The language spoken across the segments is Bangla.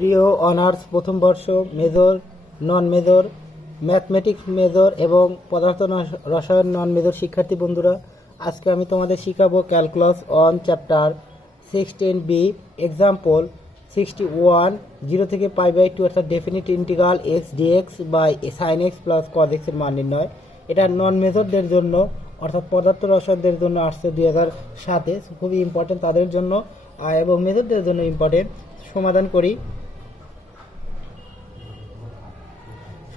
প্রিয় অনার্স প্রথম বর্ষ মেজর, নন মেজর, ম্যাথমেটিক্স মেজর এবং পদার্থ রসায়ন নন মেজর শিক্ষার্থী বন্ধুরা, আজকে আমি তোমাদের শিখাবো calculus on chapter 16B example 61 0 থেকে π/2 অর্থাৎ definite integral x dx by sine x plus cos x এর মান নির্ণয়। এটা নন মেজরদের জন্য অর্থাৎ পদার্থ রসায়নদের জন্য আসছে 2007-এ, খুবই ইম্পর্টেন্ট তাদের জন্য, এবং মেজরদের জন্য ইম্পর্টেন্ট।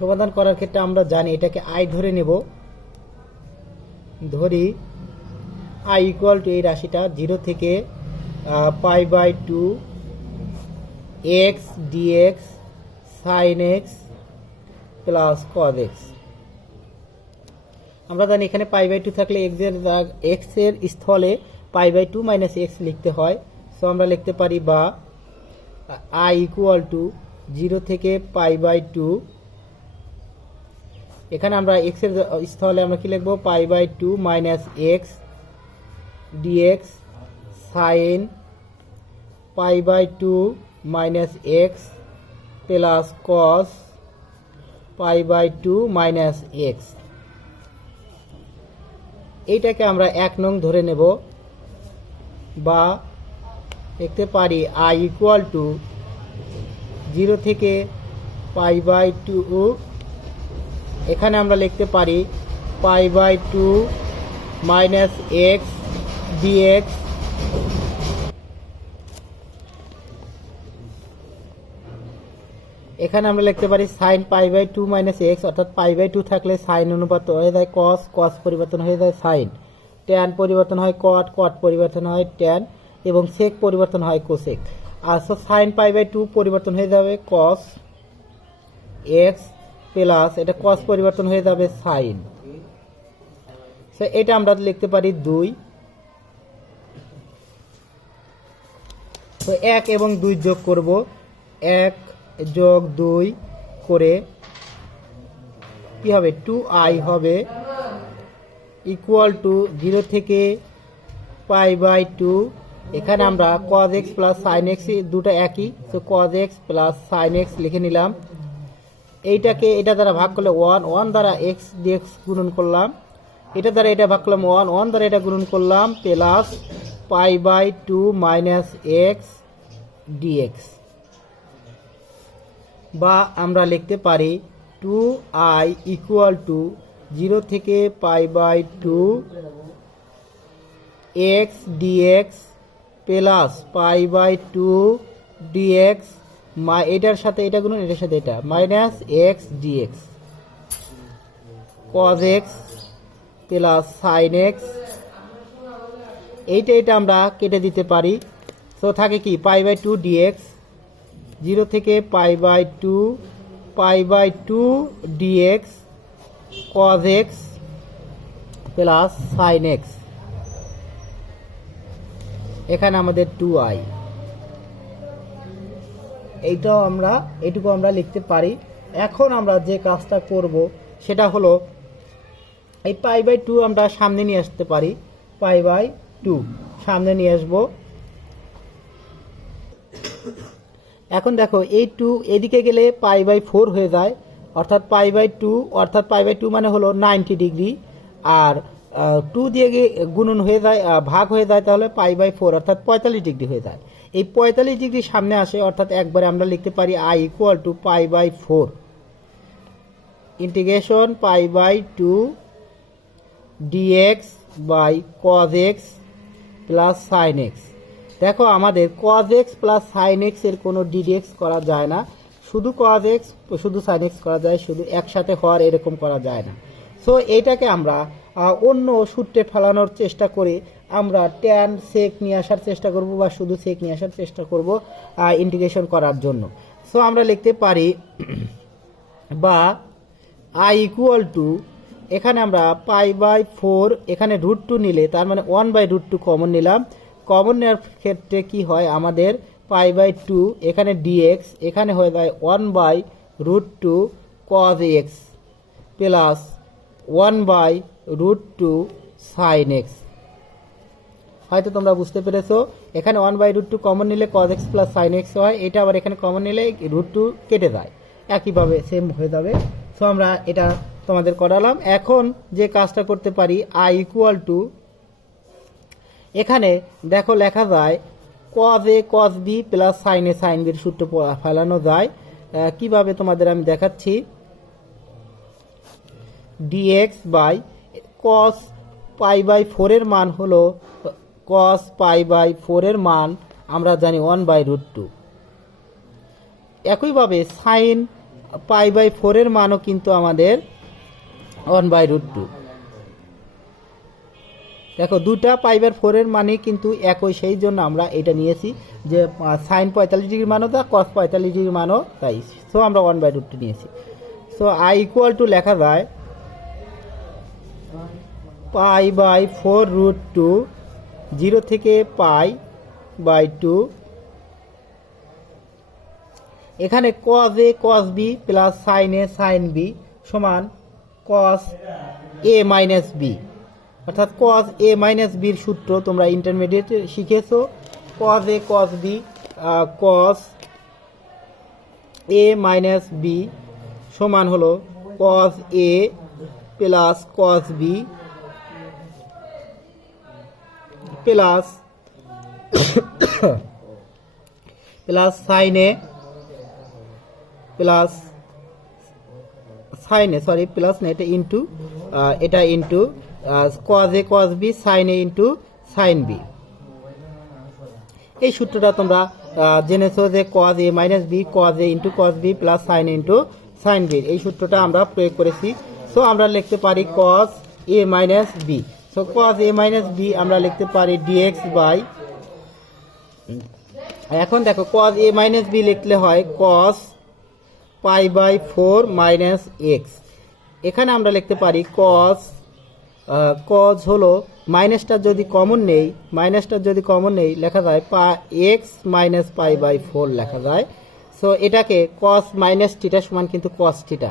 সমাধান করার ক্ষেত্রে আমরা জানি এটাকে আই ধরে নেব। ধরি আই ইকুয়াল টু এই রাশিটা 0 থেকে π/2 x dx sine x plus cos x. আমরা জানি এখানে π/2 থাকলে এক্স এর স্থলে π/2 মাইনাস এক্স লিখতে হয়। সো আমরা লিখতে পারি বা আই ইকুয়াল টু 0 থেকে π/2, এখানে আমরা এক্স এর স্থলে আমরা কি লিখবো, π/2 minus x dx sine π/2 minus x plus cos π/2 minus x. এইটাকে আমরা 1 নং ধরে নেব বা লিখতে পারি আই ইকুয়াল টু 0 থেকে π/2, এখানে আমরা লিখতে পারি π/2 মাইনাস এক্স ডিএক্স এখানে আমরা লিখতে পারি সাইন π/2 মাইনাস এক্স, অর্থাৎ π/2 থাকলে সাইন অনুপাত হয়ে যায় কস, কস পরিবর্তন হয়ে যায় সাইন, ট্যান পরিবর্তন হয় কট, কট পরিবর্তন হয় ট্যান এবং সেক পরিবর্তন হয় কোসেক। আর সাইন π/2 পরিবর্তন হয়ে যাবে কস এক্স প্লাস এটা কস পরিবর্তন হয়ে যাবে সাইন। এটা আমরা লিখতে পারি 2। তো 1 এবং 2 যোগ করব, 1 যোগ 2 করে কি হবে, 2i হবে ইকুয়াল টু 0 থেকে π/2। এখানে আমরা cos x plus sin x দুটো একই, তো cos x plus sin x লিখে নিলাম। এইটাকে এটা দ্বারা ভাগ করলে 1 দ্বারা x dx গুণন করলাম, এটা দ্বারা এটা ভাগ করলাম 1 দ্বারা এটা গুণন করলাম প্লাস π/2 মাইনাস এক্স ডিএক্স। বা আমরা লিখতে পারি 2i ইকুয়াল টু 0 থেকে π/2 এক্স ডিএক্স প্লাস π/2 ডিএক্স, এটার সাথে এটা গুণন, এটার সাথে এটা minus x dx cos x plus sine x. এইটা আমরা কেটে দিতে পারি। তো থাকে কি π/2 ডিএক্স, 0 থেকে π/2 dx cos x plus sine x. এখানে আমাদের 2i, এইটুকু আমরা লিখতে পারি। এখন আমরা যে কাজটা করব সেটা হলো এই π/2 আমরা সামনে নিয়ে আসতে পারি, π/2 সামনে নিয়ে আসবো। এখন দেখো এই 2 এদিকে গেলে π/4 হয়ে যায়, অর্থাৎ π/2 মানে হলো 90 ডিগ্রি, আর 2 দিয়ে গুণন হয়ে যায়, ভাগ হয়ে যায়, তাহলে π/4 অর্থাৎ 45 ডিগ্রি হয়ে যায়। এই 45 ডিগ্রি সামনে আসে, অর্থাৎ একবারে আমরা লিখতে পারি I equal to π/4 integration π/2 dx by cos x plus sine x. দেখো আমাদের cos x plus sine x এর কোনো ডিডিএক্স করা যায় না, শুধু কজ এক্স শুধু সাইন এক্স করা যায়, শুধু একসাথে হওয়ার এরকম করা যায় না। সো এইটাকে আমরা অন্য সূত্রে ফেলানোর চেষ্টা করে আমরা ট্যান সেক নিয়ে আসার চেষ্টা করব, বা শুধু সেক নিয়ে আসার চেষ্টা করব ইন্টিগ্রেশন করার জন্য। সো আমরা লিখতে পারি বা আই ইকুয়াল টু, এখানে আমরা π/4, এখানে √2 নিলে তার মানে 1/√2 কমন নিলাম। কমন নেওয়ার ক্ষেত্রে কি হয়, আমাদের π/2 এখানে ডিএক্স, এখানে হয়ে যায় 1/√2 cos x plus 1/√2 sin x। হয়তো তোমরা বুঝতে পেরেছো। এখানে 1/√2 কমন নিলে cos x plus sin x হয়, এটা আবার এখানে কমন নিলে √2 কেটে যায়, একইভাবে সেম হয়ে যাবে। সো আমরা এটা তোমাদের করালাম। এখন যে কাজটা করতে পারি i ইকুয়াল টু, এখানে দেখো লেখা যায় cos a cos b plus sin a sin b এর সূত্র ফেলানো যায়। কিভাবে তোমাদের আমি দেখাচ্ছি। dx বাই cos পাই বাই 4 এর মান হলো cos পাই বাই 4 এর মান আমরা জানি 1/√2। একইভাবে sin পাই বাই 4 এর মানও কিন্তু আমাদের 1/√2। দেখো দুটা পাই বাই 4 এর মানে কিন্তু একই, সেই জন্য আমরা এটা নিয়েছি যে sin 45 ডিগ্রি মানও তা cos 45 ডিগ্রি মানও তাই। সো আমরা 1/√2 নিয়েছি। সো i ইকুয়াল টু লেখা যায় পাই বাই 4√2 0 থেকে পাই বাই 2, এখানে cos a cos b plus sin a sin b সমান cos a মাইনাস b, অর্থাৎ cos a মাইনাস b এর সূত্র তোমরা ইন্টারমিডিয়েটে শিখেছো। cos a cos b cos a minus b সমান হলো cos a plus cos b plus plus sin a plus sin a, sorry plus না, এটা ইন্টু এটা into cos a cos b sin a into sin b। এই সূত্রটা তোমরা জেনেছো যে cos a minus b cos a into cos b plus sin a into sin b, এই সূত্রটা আমরা প্রয়োগ করেছি। সো আমরা লিখতে পারি cos a minus b। So cos a minus b আমরা লিখতে পারি dx বাই, এখন দেখো cos a মাইনাস b লিখলে হয় cos pi by 4 minus x। এখানে আমরা লিখতে পারি cos হলো মাইনাসটা যদি কমন নেই লেখা যায় x মাইনাস পাই বাই 4 লেখা যায়। সো এটাকে cos মাইনাস থিটা সমান কিন্তু cos থিটা,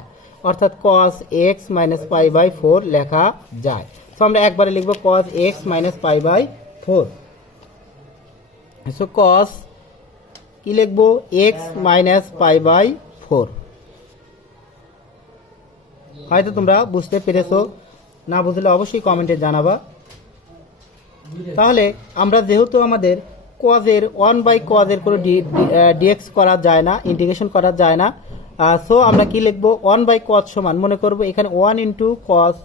অর্থাৎ cos x minus pi by 4 লেখা যায়। সো আমরা একবারে লিখব cos x minus pi by 4। So cos কি লিখবো x মাইনাস পাই বাই 4। হয়তো তোমরা বুঝতে পেরেছো, না বুঝলে অবশ্যই কমেন্টে জানাবা। তাহলে আমরা যেহেতু আমাদের cos এর 1/cos এর কোনো dx করা যায় না, ইন্টিগ্রেশন করা যায় না, সো আমরা কি লিখবো 1/cos সমান, মনে করবো এখানে 1 ইন্টু cos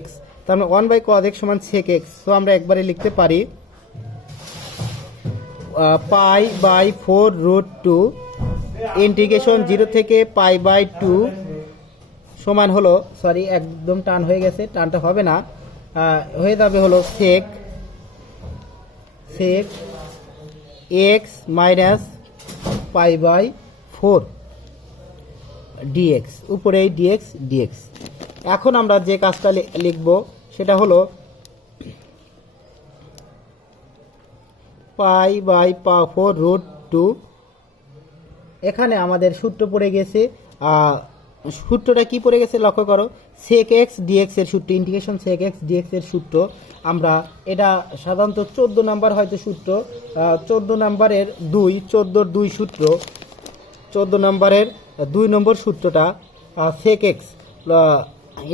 x, তার মানে 1/cos x সমান sec x। সো আমরা একবারে লিখতে পারি পাই বাই 4√2 ইন্টিগ্রেশন 0 থেকে পাই বাই 2 সমান হলো, সরি একদম টান হয়ে গেছে, টানটা হবে না, হয়ে যাবে হলো sec x minus pi by 4 dx, উপরে এই dx। এখন আমরা যে কাজটা লিখব সেটা হলো পাই বাই 4√2, এখানে আমাদের সূত্র পড়ে গেছে, সূত্রটা কি পড়ে গেছে লক্ষ্য করো, sec x dx এর সূত্র, ইন্টিগ্রেশন sec x dx এর সূত্র। আমরা এটা সাধারণত 14 নাম্বার হয়তো সূত্র, 14 নাম্বারের 2 সূত্র, 14 নাম্বারের 2 নম্বর সূত্রটা sec x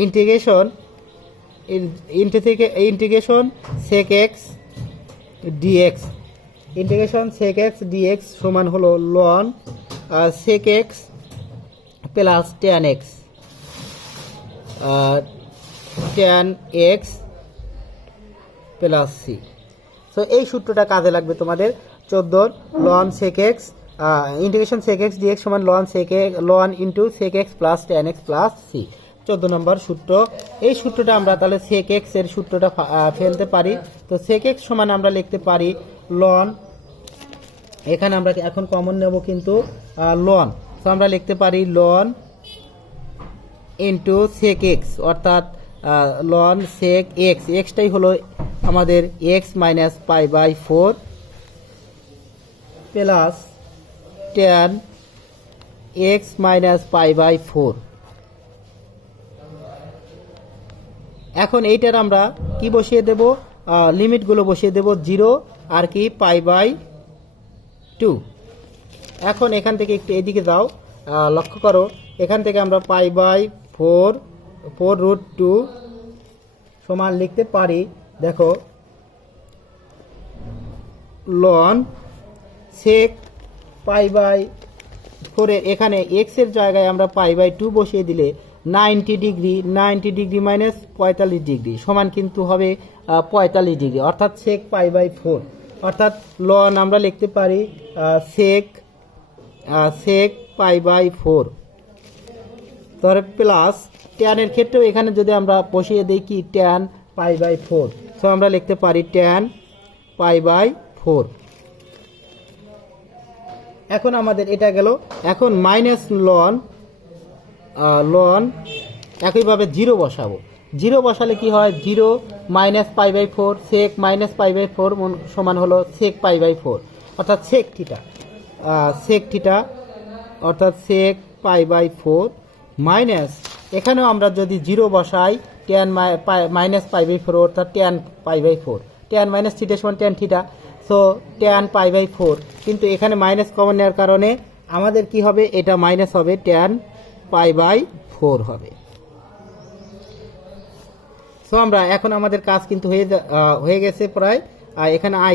integration sec x dx, integration sec x dx সমান হলো ln sec x plus tan x plus c। So এই সূত্রটা কাজে লাগবে তোমাদের 14 ln sec x integration sec x dx সমান ln into sec x plus tan x plus c, 14 নম্বর সূত্র। এই সূত্রটা আমরা তাহলে sec x এর সূত্রটা ফেলতে পারি। তো sec x সমান আমরা লিখতে পারি ln, এখানে আমরা এখন কমন নেব কিন্তু ln, তো আমরা লিখতে পারি ln ইন্টু sec x, অর্থাৎ ln sec x, এক্সটাই হলো আমাদের x minus pi by 4 plus tan x minus pi by 4। এখন এইটার আমরা কি বসিয়ে দেব, লিমিটগুলো বসিয়ে দেব 0 আর কি π/2। এখন এখান থেকে একটু এদিকে যাও, লক্ষ্য করো এখান থেকে আমরা π/4 সমান লিখতে পারি, দেখো লন সেক π/4 এখানে x এর জায়গায় আমরা π/2 বসিয়ে দিলে 90 ডিগ্রি মাইনাস 45 ডিগ্রি সমান কিন্তু হবে 45 ডিগ্রি, অর্থাৎ সেক π/4। অর্থাৎ লন আমরা লিখতে পারি সেক π/4, তাহলে প্লাস ট্যানের ক্ষেত্রেও এখানে যদি আমরা বসিয়ে দিই কি ট্যান π/4, সো আমরা লিখতে পারি ট্যান π/4। এখন আমাদের এটা গেল। এখন মাইনাস লন একইভাবে 0 বসাবো। 0 বসালে কি হয়, 0 মাইনাস π/4 সেক মাইনাস π/4 সমান হলো সেক π/4, অর্থাৎ সেক থিটা অর্থাৎ সেক π/4 মাইনাস এখানেও আমরা যদি 0 বসাই ট্যান মাইনাস π/4 অর্থাৎ ট্যান π/4, ট্যান মাইনাস থিটা সমান ট্যান থিটা, সো ট্যান π/4। কিন্তু এখানে মাইনাস কমন নেওয়ার কারণে আমাদের কি হবে, এটা মাইনাস হবে, ট্যান π/4 হবে। সো আমরা এখন আমাদের কাজ কিন্তু হয়ে গেছে প্রায়। এখানে i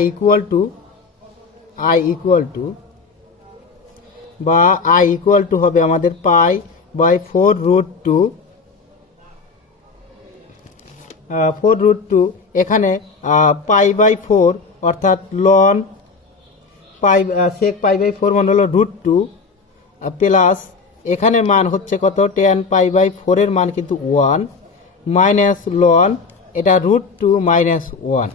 ইকুয়াল টু হবে আমাদের π/4√2 4√2 এখানে π/4 অর্থাৎ লন সেক π/4 মান হলো √2 প্লাস এখানে মান হচ্ছে কত, ট্যান π/4 এর মান কিন্তু 1 মাইনাস লন এটা √2 মাইনাস 1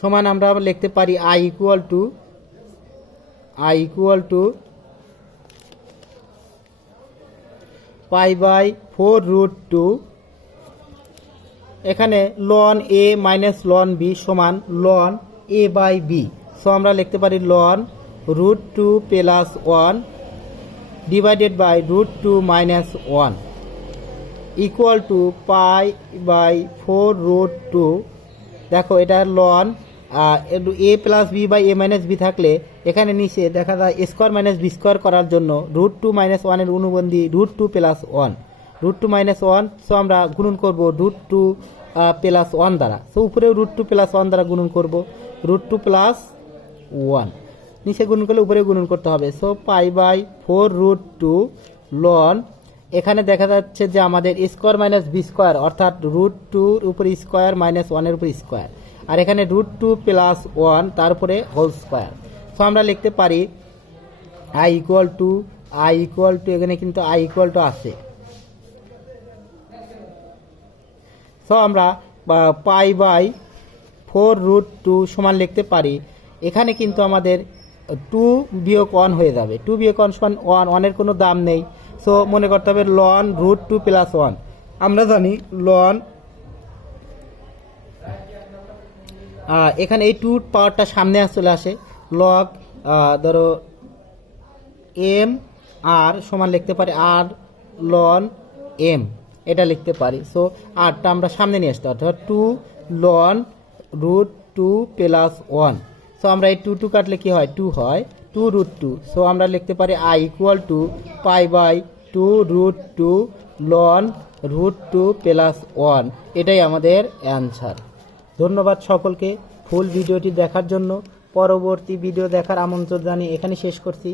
সমান আমরা লিখতে পারি i ইকুয়াল টু π/4√2 এখানে ln a minus ln b সমান লন a/b, সো আমরা লিখতে পারি ln √2 plus 1 divided by √2 minus 1 equal to π/4√2। দেখো এটা ln a plus b by a minus b থাকলে এখানে নিচে দেখা যায় স্কোয়ার মাইনাস বি স্কোয়ার করার জন্য √2 মাইনাস 1 এর অনুবন্ধী √2 প্লাস 1, √2 মাইনাস 1, সো আমরা গুণন করব √2 প্লাস 1 দ্বারা, সো উপরেও √2 প্লাস 1 দ্বারা গুণন করব, √2 প্লাস 1 নিচে গুণন করলে উপরে গুণন করতে হবে, সো π/4√2 লন এখানে দেখা যাচ্ছে যে আমাদের স্কোয়ার মাইনাস বি স্কোয়ার অর্থাৎ √2 উপর স্কোয়ার মাইনাস 1 এর উপর স্কোয়ার, আর এখানে √2 প্লাস 1 তারপরে হোল স্কোয়ার, সো আমরা লিখতে পারি i ইকুয়াল টু এখানে কিন্তু i ইকুয়াল টু আছে, সো আমরা π/4√2 সমান লিখতে পারি, এখানে কিন্তু আমাদের 2 বিয়োগ 1 হয়ে যাবে, 2 বিয়োগ 1 সমান 1 এর কোনো দাম নেই, সো মনে করতে হবে লন √2 প্লাস 1। আমরা জানি লন এখানে এই 2 পাওয়ারটা সামনে চলে আসে, লগ ধরো এম আর সমান লিখতে পারি আর লন এম, এটা লিখতে পারি, সো আরটা আমরা সামনে নিয়ে আসতে অর্থাৎ 2 লন √2 প্লাস 1, সো আমরা এই 2 কাটলে কি হয়, 2 হয়, 2√2, সো আমরা লিখতে পারি i equal to π/2√2 ln √2 plus 1, এটাই আমাদের অ্যান্সার। ধন্যবাদ সকলকে ফুল ভিডিওটি দেখার জন্য। পরবর্তী ভিডিও দেখার আমন্ত্রণ জানিয়ে এখানে শেষ করছি।